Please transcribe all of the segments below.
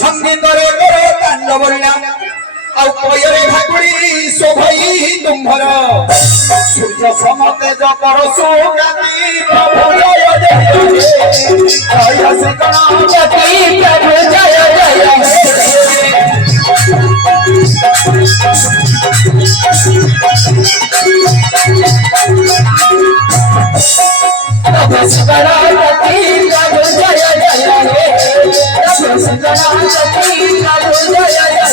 संगीतरे करे तांडवल्या आउ कोयरे भागुड़ी शोभई तुम्भर सूर्य समते जकर सुगाती प्रभु जय जय जय श्री गणपति प्रभु जय जय प्रभु श्री गणपति प्रभु जय जय प्रभु श्री गणपति प्रभु जय जय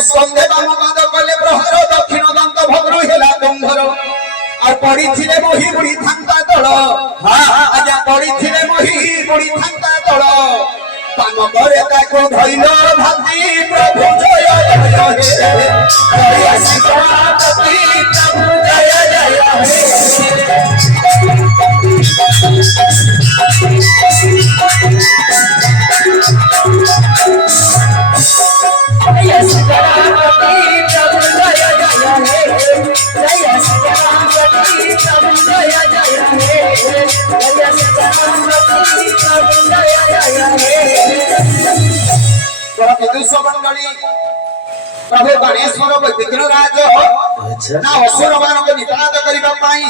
संदे बाम पाद कले प्रहार दक्षिण दंत भग्र हेला गंधर और पड़ी थिले मोही बुढ़ी थांता तळ आजा पड़ी थिले मोही बुढ़ी थांता तळ पाम करे ताको धइल भाती प्रभु जय जय जय श्री गणपति प्रभु जय जय जय श्री गणपति प्रभु जय जय जय श्री गणपति प्रभु जय जय जय श्री गणपति प्रभु जय जय तोरा विदुष मंडली प्रभु गणेश्वर विघ्नराज ना असुर मानक निपात करिबा पई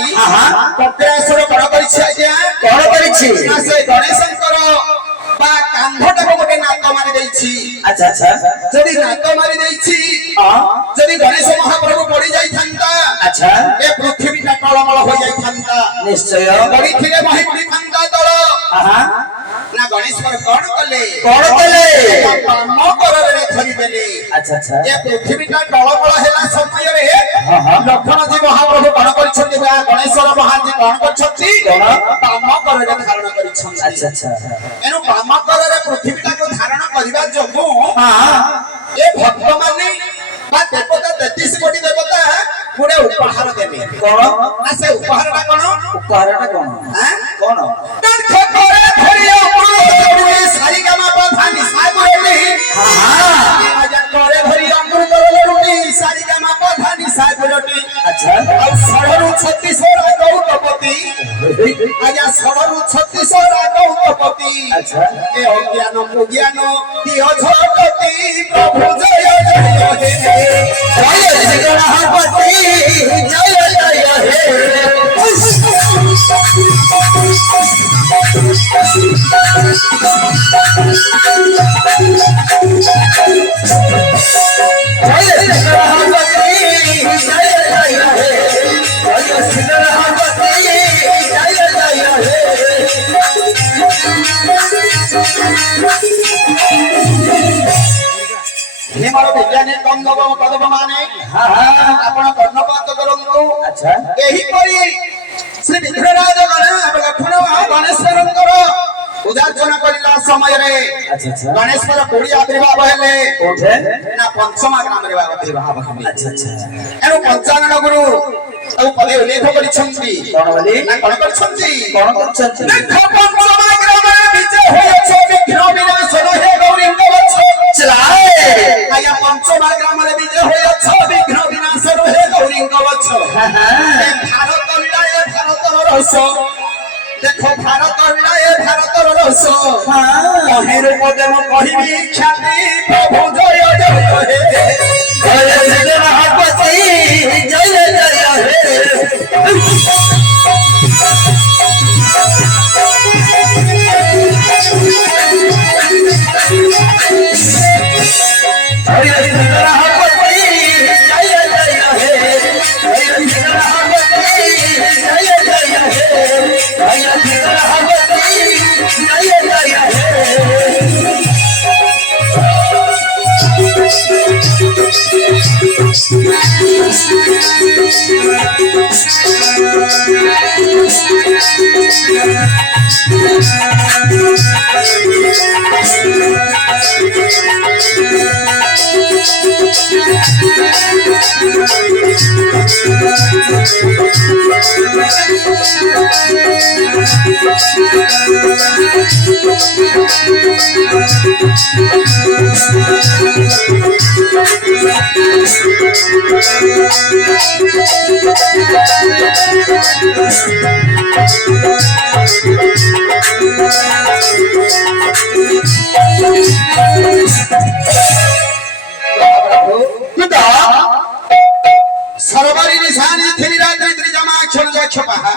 पत्रेश्वर बड़ परिछि आज्ञा बड़ परिछि ना से गणेशंकर बा कांधटाको गोटे नाक मारी देछि अच्छा अच्छा जदी नाक मारी देछि जदी गणेश महाप्रभु पड़ी जाई थांता अच्छा ए पृथ्वीटा टळमळ हो जाई थांता निश्चय पड़ी थिले मही पड़ी थांता तळ ना गणेश्वर कोन कले काम करले धरि देले अच्छा अच्छा ए पृथ्वीटा टळमळ हेला समय रे लक्ष्मण जी महाप्रभु कोन करछथि गणेश्वर महाजी कोन करछथि काम करले धारण करछथि अच्छा अच्छा एनु काम करले पृथ्वीटा को धारण करिबा जोगु ए भक्त माने बा देवता 33 कोटी देवता पुरे उपहार देले कोन ना से उपहारटा कोन कोन कंठ करे धरिया सारी गामा पधानी सागुरेली आजा करे धरिया अमृत लरुटी सारी गामा पधानी सागुरटी अच्छा और सड़रु 36 गौतपति आजा सड़रु 36 गौतपति अच्छा ए अज्ञान ज्ञान की अझटति प्रभु जय जय हे जय श्री गणपति जय जय हे हेमर वैज्ञानिक गंधर्व पदव माने आपण कर्णपात करंतु अच्छा एही परी श्री विघ्नराज लक्ष्मण गणेश्वरंकर उदार्चना करिला समय रे अच्छा अच्छा गणेश्वर कोड़ी आविर्भाव हेले कोठे ना पंचमा ग्राम रे आविर्भाव हेले अच्छा अच्छा एनु पंचानन गुरु तो पदे उल्लेख करिसंती कोन बोली ना कोन करछंती देखो पंचमा ग्राम रे विजय होयछ विघ्न विनाशन हे गौरींग वत्स चलाए आया पंचमा ग्राम रे विजय होयछ विघ्न विनाशन हे गौरींग वत्स भारत लीलाए भारतर रस देखो भारत लीलाए भारतर रस कहि रूप देव कहिबी ख्याति प्रभु जय जय हे जय श्री गणपति जय जय हे सरबरी निशान थी रात्रि त्रिजमा क्षण जाक्ष पहा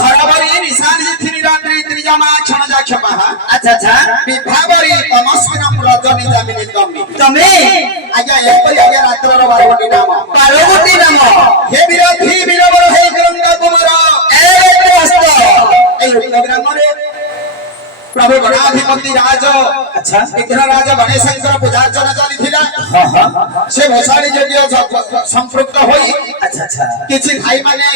सरबरी निशान थी रात्रि त्रिजमा क्षण जाक्ष पहा अच्छा अच्छा विभावरी तमस्विनम रजनी जामिनी तमी तमे आज्ञा एपरि आज्ञा रात्रर बारवटी नाम हे विरोधी वीरवर हे गंगा कुमार ए दोस्त ए ग्राम रे प्रभु गणाधिपति राज अच्छा विघ्न राज गणेशंकर पूजार्चना चली थिला से भसाणी यज्ञ संपृक्त होई अच्छा अच्छा किछि भाई माने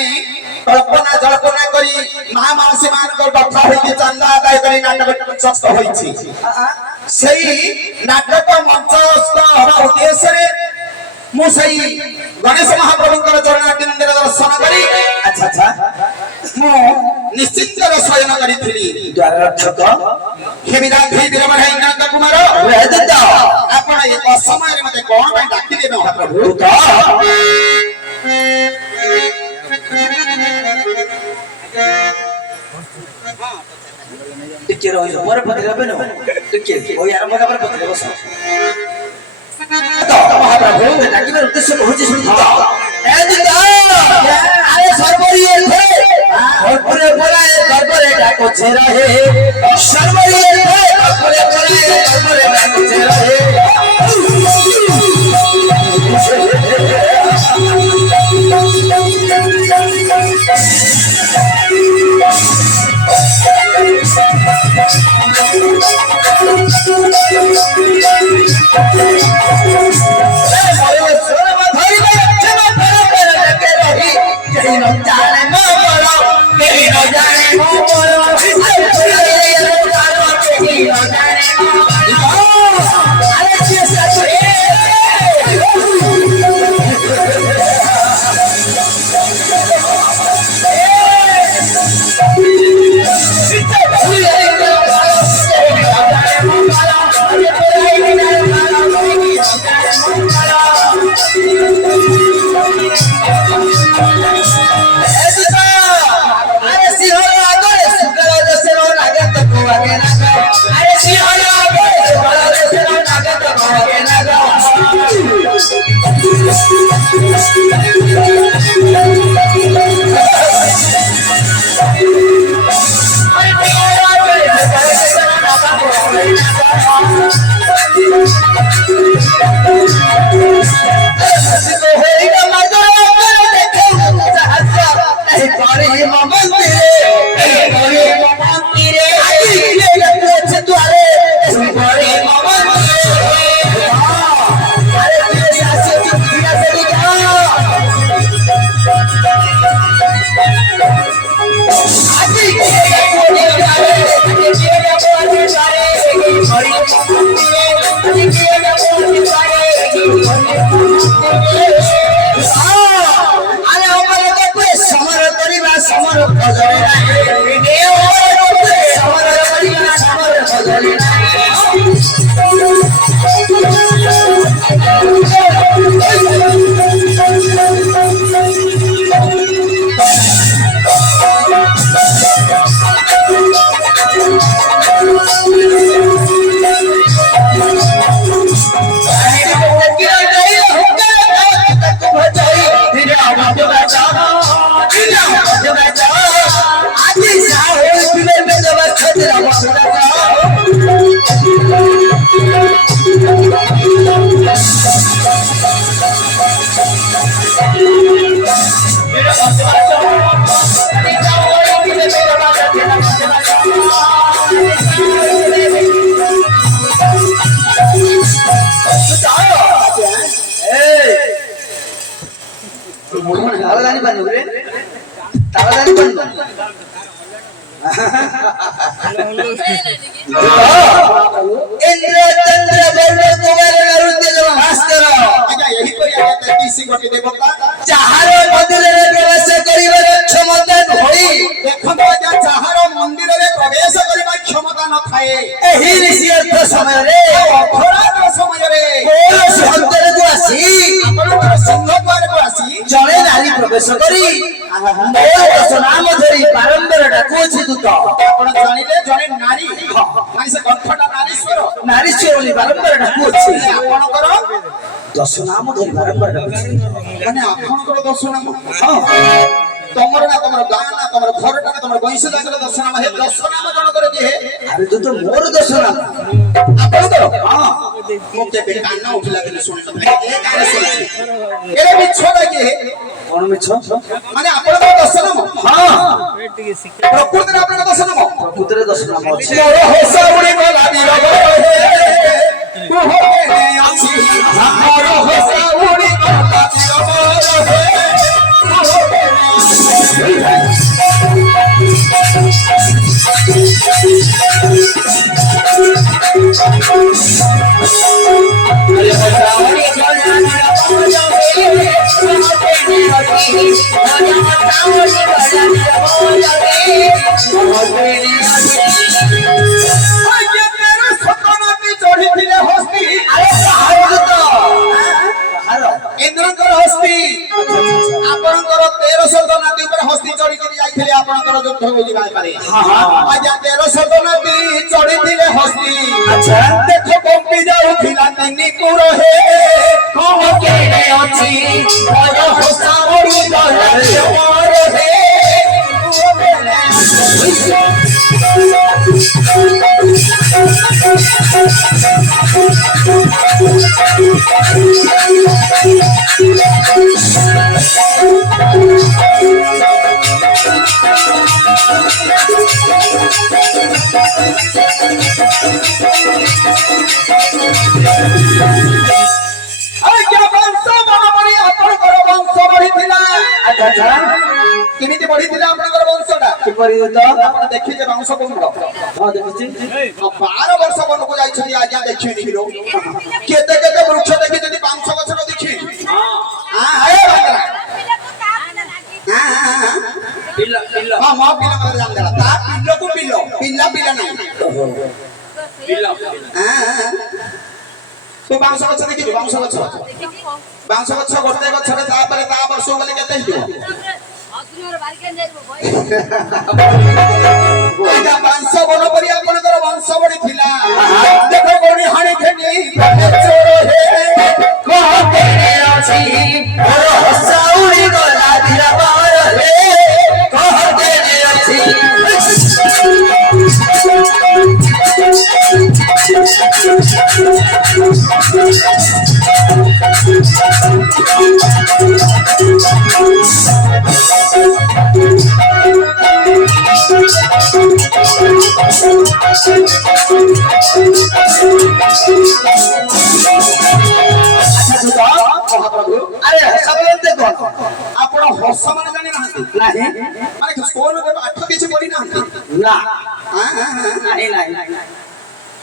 कल्पना जल्पना करी महा मानसी मानकर डक्का होई चंदा आदाय करी नाटक सस्त होईछि सेही नाटक मंचस्थ हवा उद्देश्य रे मु सेही गणेश महाप्रभुंकर चरणारविंदर दर्शन करी अच्छा अच्छा मु निश्चित शयन करी द्वार रक्षक हे विराधी वीरवर हे गंगा कुमार वेदत आपण एक समय रे मते कोन ପାଇଁ डाकिले महाप्रभु टिके रहि मोर पति रहबे न टिके ओ यार मोर पति बस महाप्रभु डाकिबे उद्देश्य होछि सुनि ए दिदा अरे सरबरी थे घरपुरे बोलाए घरपुरे डाको छेरा हे सरबरी थे घरपुरे बोलाए घरपुरे डाको छेरा हे तावदानी बंद रे तावदानी बंद इंद्र चंद्र वर्ण कुमार नरुद्य जो भास्कर आज्ञा यही पर आज्ञा 33 कोटी देवता चाहार मंदिर रे प्रवेश करिवर क्षमता होई देखो आज्ञा चाहार मंदिर ସମୟରେ ଅପରାଧ ସମୟରେ କୌଣସି ଅନ୍ତରକୁ ଆସି ଆପଣଙ୍କର ସିଂହଦ୍ୱାରକୁ ଆସି ଜଣେ ନାରୀ ପ୍ରବେଶ କରି ମୋ ଦଶ ନାମ ଧରି ବାରମ୍ବାର ଡାକୁଅଛି ଦୂତ। ଆପଣ ଜାଣିଲେ ଜଣେ ନାରୀ ମାନେ ସେ କଣ୍ଠଟା ନାରୀଶ୍ୱର ନାରୀଶ୍ୱର ବୋଲି ବାରମ୍ବାର ଡାକୁଅଛି। ଆପଣଙ୍କର ଦଶ ନାମ ଧରି ବାରମ୍ବାର ଡାକୁଛି। ମାନେ ଆପଣଙ୍କର ଦଶ ନାମ ହଁ ତମର ନା ତମର ଗାଁ ନା ତମର ଘରଟା ନା ତମର ବଂଶ ଜାଗର ଦଶ ନାମ ହେ ଦଶ ନାମ ଜଣଙ୍କର କିଏ ଆରେ ଦୂତ ମୋର ଦଶ ନାମ। ଆପଣଙ୍କର ହଁ ମୁଁ କେବେ କାନ ଉଠିଲା ଦିନ ଶୁଣିନଥିଲି ଏ ଗାଁରେ ଶୁଣିଛି ଏରେ ମିଛ ଲାଗେ କଣ ମିଛ? ମାନେ ଆପଣଙ୍କର ଦଶ ନାମ ହଁ ପ୍ରକୃତିରେ ଆପଣଙ୍କ ଦଶ ନାମ ପ୍ରକୃତରେ ଦଶ ନାମ ଅଛି। ମୋର ହସ ଉଡ଼ିବ ଲାଗିବ କୁହ କେନେ ଅଛି ମୋର ହସ ଉଡ଼ିବ ଚଢିଥିଲେ ହସ୍ତି ଇନ୍ଦ୍ରଙ୍କର ହସ୍ତି ଆପଣଙ୍କର 1300 ନାତି ଉପରେ ହସ୍ତି ଚଢିକି ଯାଇଥିଲେ ଆପଣଙ୍କର ଯୁଦ୍ଧ ବୁଝି ପାରେ ଆଜ୍ଞା 1300 ନାତି ଚଢିଥିଲେ ହସ୍ତି ଦେଖ କମ୍ପି ଯାଉଥିଲା ତିନି କୁର ହେ କଣ କେନେ ଅଛି ମୋର ହସା ଉଡ଼ି ଗଲା ମୋର ହେ କେମିତି ବଢିଥିଲା ଆପଣଙ୍କର ବଂଶଟା କିପରି ଦୂତ? ଆପଣ ଦେଖିଲେ ବଂଶ କୁଣ୍ଡ ହଁ ଦେଖିଛି। 12 ବର୍ଷ ବନକୁ ଯାଇଛନ୍ତି ଆଜ୍ଞା ଦେଖିନି ହିରୋ କେତେ କେତେ ବୃକ୍ଷ ଦେଖିଛନ୍ତି 500 ଗଛ ଦେଖି ହଁ ମୋ ପିଲା ମତେ ଜାଣିଦେଲା ତା ପିଲକୁ ପିଲା ନାହିଁ ତୁ ବାଉଁଶ ଗଛ ଦେଖିଛୁ ବାଉଁଶ ଗଛ ଗୋଟେ ଗଛରେ ତାପରେ ତା ବର୍ଷ ଗଲେ କେତେ ହେଇଯିବ 500 ବନ ପରି ଆପଣଙ୍କର ବଂଶ ବଢିଥିଲା ଦେଖ ଗଣି ହାଣି ଖେଣି ଚୋର ହେ କହ କେନେ ଅଛି ମୋର ହସା ଉଡ଼ି ଗଲା ଧୀରା ବାର ହେ କହ କେନେ ଅଛି ଆରେ ହସାବଳନ୍ତେ କଣ? ଆପଣ ହସ ମାନେ ଜାଣି ନାହାନ୍ତି ନାହିଁ ମାନେ ସ୍କୁଲରେ ପାଠ କିଛି ପଢି ନାହାନ୍ତି ନା ନାହିଁ ନାହିଁ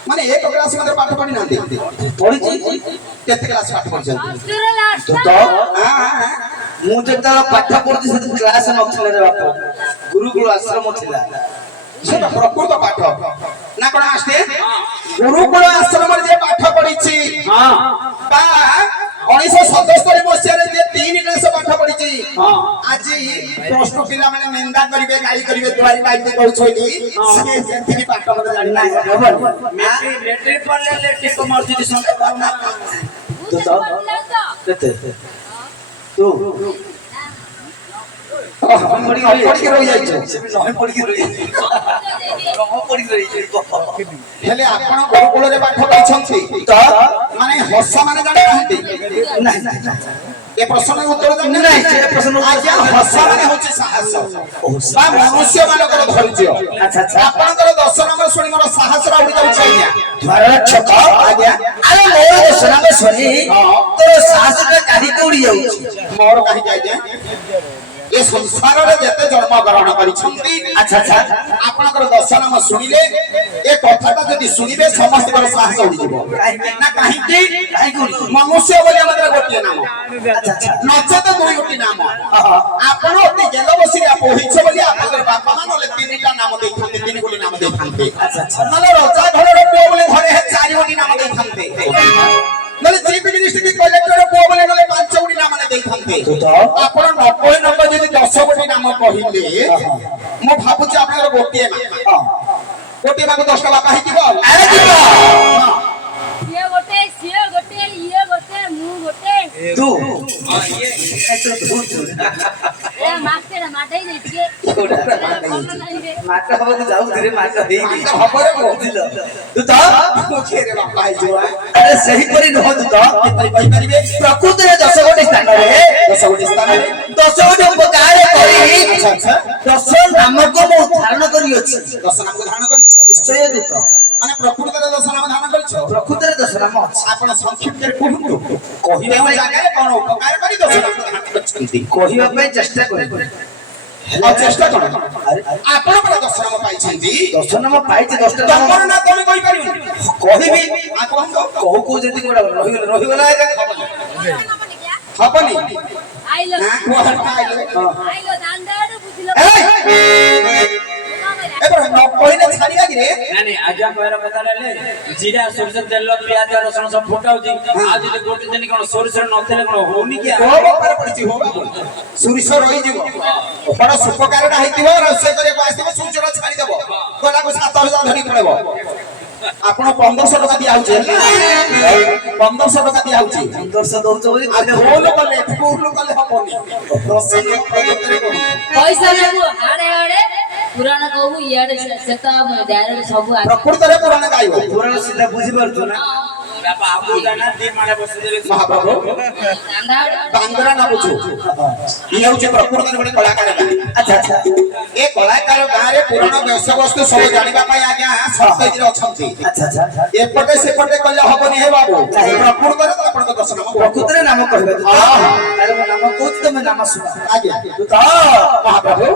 ମାନେ ଏକ କ୍ଲାସ ମଧ୍ୟରେ ପାଠ ପଢି ନାହାନ୍ତି ପଢିଛି। କେତେ କ୍ଲାସ ପାଠ ପଢିଛନ୍ତି ଦୂତ ମୁଁ ଯେତେବେଳେ ପାଠ ପଢୁଛି ସେତେ କ୍ଲାସ ନଥିଲା ରେ ବାପ ଗୁରୁକୁଳ ଆଶ୍ରମ ଥିଲା। ସେଟା ପ୍ରକୃତ ପାଠ ନା କଣ ଆସେ ଗୁରୁକୁଳ ଆଶ୍ରମରେ ଯେ ପାଠ ପଢିଛି ବା 1977 ମସିହାରେ ଯେ 3 କ୍ଲାସ ପାଠ ପଢିଛି ଆଜି ପ୍ଲସ2 ପିଲାମାନେ ନିନ୍ଦା କରିବେ ଗାଳି କରିବେ ଦୁଆରି ବାଇକି କହୁଛନ୍ତି ସେ ଯେତିକି ପାଠ ମଧ୍ୟ ଜାଣି ନାହିଁ ମେଟ୍ରିକ ପଢିଲେ ଟିପ ମାରୁଛି କେତେ ତୁ ପଢିକି ରହିଯାଇଛ ହେଲେ ଆପଣ ଗୁରୁକୁଳରେ ପାଠ ପଢିଛନ୍ତି ମାନେ ହସ ମାନେ ଜାଣିନାହାନ୍ତି ଏ ପ୍ରଶ୍ନର ଉତ୍ତର ଜାଣିନାହାନ୍ତି ଆଜ୍ଞା ହସ ମାନେ ହଉଛି ସାହସ ବା ମନୁଷ୍ୟ ମାନଙ୍କର ଧୈର୍ଯ୍ୟ ଆପଣଙ୍କର 10 ନମ୍ବର ଶୁଣି ମୋର ସାହସର ଉଡ଼ି ଯାଉଛି ଆଜ୍ଞା ଆରେ ମୋର ଦଶ ନାମ ଶୁଣି ତୋର ସାହସଟା କାହିଁକି ଉଡ଼ି ଯାଉଛି? ମୋର କାହିଁକି ଆଜ୍ଞା ଏ ସଂସାରରେ ଯେତେ ଜନ୍ମ ଗ୍ରହଣ କରିଛନ୍ତି ଆପଣଙ୍କର 10 ନାମ ଶୁଣିଲେ ଏ କଥାଟା ଯଦି ଶୁଣିବେ ସମସ୍ତଙ୍କର ସାହସ ଉଡ଼ିଯିବ ନା କାହିଁକି ମନୁଷ୍ୟ ବୋଲି ଆମର ଗୋଟିଏ ନାମ ନଚେତ 2ଟି ନାମ ଆପଣ ଅତି ଗେଲ ବସିରେ ପଢିଛ ବୋଲି ଆପଣଙ୍କର ବାପା ମା ନହେଲେ 3ଟା ନାମ ଦେଇଥାନ୍ତି 3 ଗୋଟି ନାମ ଦେଇଥାନ୍ତି ନହେଲେ ରଜା ଘରର ପୁଅ ବୋଲି ଘରେ 4 ନାମ ଦେଇଥାନ୍ତେ ନହେଲେ ଚିଫ ମିନିଷ୍ଟର କି କଲେକ୍ଟର ପୁଅ ବୋଲେ ନହେଲେ 5 ଗୋଟି ନାମ ଦେଇଥାନ୍ତେ ଆପଣ 90 ନମ୍ବର ଯଦି 10 ଗୋଟି ନାମ କହିଲେ ମୁଁ ଭାବୁଛି ଆପଣଙ୍କର ଗୋଟିଏ ମା ଗୋଟିଏ ମାକୁ 10ଟା ବାପା ହେଇଥିବ ଆରେ ଯିବ ସିଏ ଗୋଟେ ଇଏ ଗୋଟେ ମୁଁ ଗୋଟେ ତୁ ଏ ମାଷ୍ଟର ମାଡେଇ ଦେଇଛି ମାଟ ହବାକୁ ଯାଉଥିରେ ମାଟ ହେଇନି ହବରେ ବୁଝିଲ ତୁ ତ ମୁଖିରେ ବାପା ହେଇଯିବ ଆରେ ସେହିପରି ନୁହଁ ତୁ ତ କିପରି କହିପାରିବେ ପ୍ରକୃତିରେ 10 ଗୋଟି ସ୍ଥାନରେ 10 ଗୋଟି ସ୍ଥାନରେ 10 ଗୋଟି ଉପକାର କରି ଆଚ୍ଛା ଆଚ୍ଛା 10 ନାମକୁ ମୁଁ ଧାରଣ କରିଅଛି 10 ନାମକୁ ଧାରଣ କରିଛ ନିଶ୍ଚୟ ଦୂତ ମାନେ ପ୍ରକୃତରେ 10 ନାମ ଧାରଣ କରିଛ ପ୍ରକୃତରେ 10 ନାମ ଅଛି ଆପଣ ସଂକ୍ଷିପ୍ତରେ କୁହନ୍ତୁ କହିବା କେଉଁ ପାଇଁ ଜାଗାରେ କଣ ଉପକାର କରି 10 ନାମ ଧାରଣ କରିଛନ୍ତି କହିବା ପାଇଁ ଚେଷ୍ଟା କରିବି ଆଉ ଚେଷ୍ଟା କର ଆରେ ଆପଣ ପରା 10 ନାମ ପାଇଛନ୍ତି 10 ନାମ ପାଇଛି 10ଟା ନାମ ତମର ନା ତମେ କହିପାରିବନି କହିବି ଆଉ କହନ୍ତୁ କହୁ କହୁ ଯଦି କୋଡା ରହିଗଲା ହବନି ଆଇଲୋ ନା କୁହନ୍ତୁ ଆଇଲେ ଆଇଲୋ ଦାଣ୍ଡାଡୁ ବୁଝିଲ ଏବେ ନ କହିଲେ ଛାଡ଼ିବା କି ରେ ନାଇଁ ଆଜ୍ଞା କହିବାର କଥା ହେଲେ ଜିରା ସୋରିଷ ତେଲ ପିଆଜ ରସୁଣ ସବୁ ଫୁଟାଉଛି ଆଉ ଯଦି ଗୋଟେ ଦିନ କଣ ସୋରିଷ ନଥିଲେ କଣ ହଉନି କି କୋ ବେପାର ପଡିଛି ହୋ ସୁରିଷ ରହିଯିବ ବଡ ସୁପକାରଟା ହେଇଥିବ ରୋଷେଇ କରିବାକୁ ଆସିଥିବ ସୂର୍ଯ୍ୟଟା ଛାଡ଼ିଦେବ ଗଲାକୁ 7,000 ଧରି ପଳେଇବ ଆପଣ 1500 ଟଙ୍କା ଦିଆ ହଉଛି 1500 ଟଙ୍କା ଦିଆ ହଉଛି 1500 ଦଉଛ ବୋଲି ଭୁଲ କଲେ ହବନି 10 ନାମ ପ୍ରକୃତରେ କହୁ ପଇସା ନେବୁ ଆଡେ ଆଡେ ପୁରାଣ କହୁ ଇଆଡେ ସେତ ଡାଇରେକ୍ଟ ସବୁ ପ୍ରକୃତରେ ପୁରାଣ ଗାଇବ ପୁରାଣ ସିଧା ବୁଝିପାରୁଛୁ ନା ବାପା ଆମକୁ ଜାନା ଦି ମାଣେ ବସିଦେବେ ମହାପ୍ରଭୁ ଦାଣ୍ଡାଡୁ ବାଙ୍ଗରା ନା ବୁଝୁ ଇଏ ହଉଛି ପ୍ରକୃତରେ ଗୋଟେ କଳାକାର ଗାଁ ଆଚ୍ଛା ଆଚ୍ଛା ଏ କଳାକାର ଗାଁରେ ପୁରାଣ ବିଷୟବସ୍ତୁ ସବୁ ଜାଣିବା ପାଇଁ ଆଜ୍ଞା ସତେଜରେ ଅଛନ୍ତି ଆଚ୍ଛା ଆଚ୍ଛା ଏପଟେ ସେପଟେ କଲେ ହବନି ହେ ବାବୁ ପ୍ରକୃତରେ ତ ଆପଣଙ୍କ ଦର୍ଶନ ପ୍ରକୃତରେ ନାମ କହିବା ତୁ ହଁ। ଆରେ ମୋ ନାମ କହୁଛି ତମେ ନାମ ଶୁଣ ଆଜ୍ଞା ତୁ ତ ମହାପ୍ରଭୁ